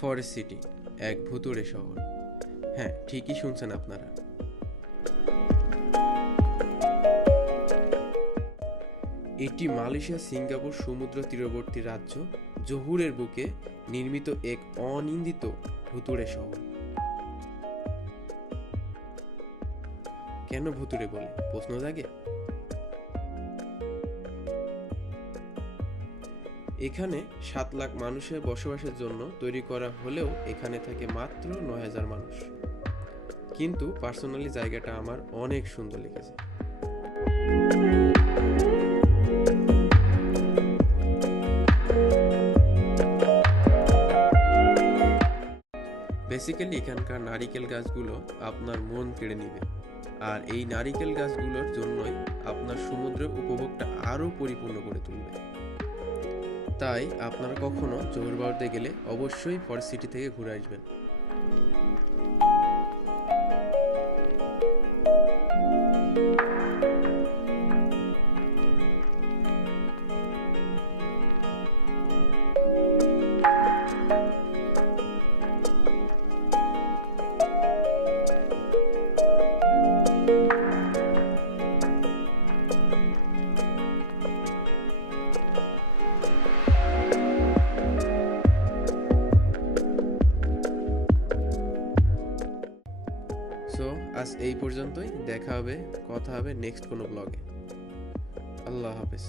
Forest city, এক ভুতুড়ে শহর। হ্যাঁ ঠিকই শুনছেন আপনারা। এটি মালয়েশিয়া, সিঙ্গাপুর সমুদ্র তীরবর্তী রাজ্য জহুরের বুকে নির্মিত এক অনিন্দিত ভুতুড়ে শহর। কেন ভুতুড়ে বলে? প্রশ্ন জাগে? এখানে সাত লাখ মানুষের বসবাসের জন্য তৈরি করা হলেও এখানে থাকে মাত্র নয় হাজার মানুষ। কিন্তু পার্সোনালি জায়গাটা আমার অনেক সুন্দর লেগেছে। বেসিক্যালি এখানকার নারিকেল গাছগুলো আপনার মন কেড়ে নেবে। আর এই নারিকেল গাছগুলোর জন্যই আপনার সমুদ্রের উপভোগটা আরও পরিপূর্ণ করে তুলবে। তাই আপনারা কখনো জোহরবাড়িতে গেলে অবশ্যই ফরেস্ট সিটি থেকে ঘুরে আসবেন। আজ এই পর্যন্তই। দেখা হবে কথা হবে নেক্সট কোনো ব্লগে আল্লাহ হাফেজ।